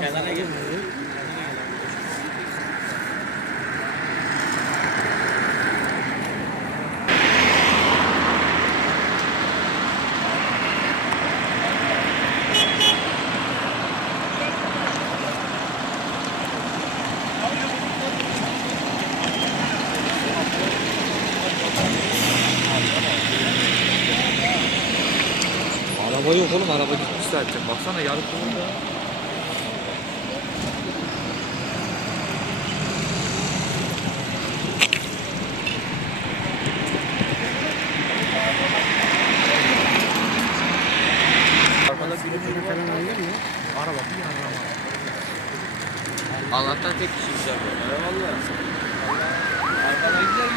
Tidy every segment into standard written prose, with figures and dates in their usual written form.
Kenara gel. Araba yok oğlum, araba gitmiş zaten. Baksana yarık burada. Arkada biri falan alır mı? Araba bir araba. Allah'tan tek kişiymiş abi. Eyvallah. Arkada gider.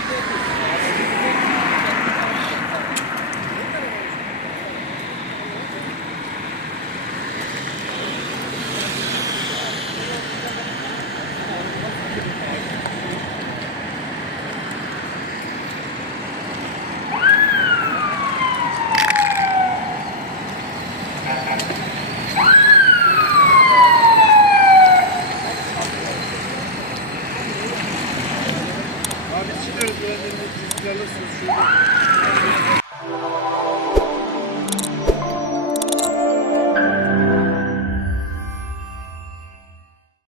Abi çıkıyoruz. Güvenliğinde rüzgarlı söz şurada.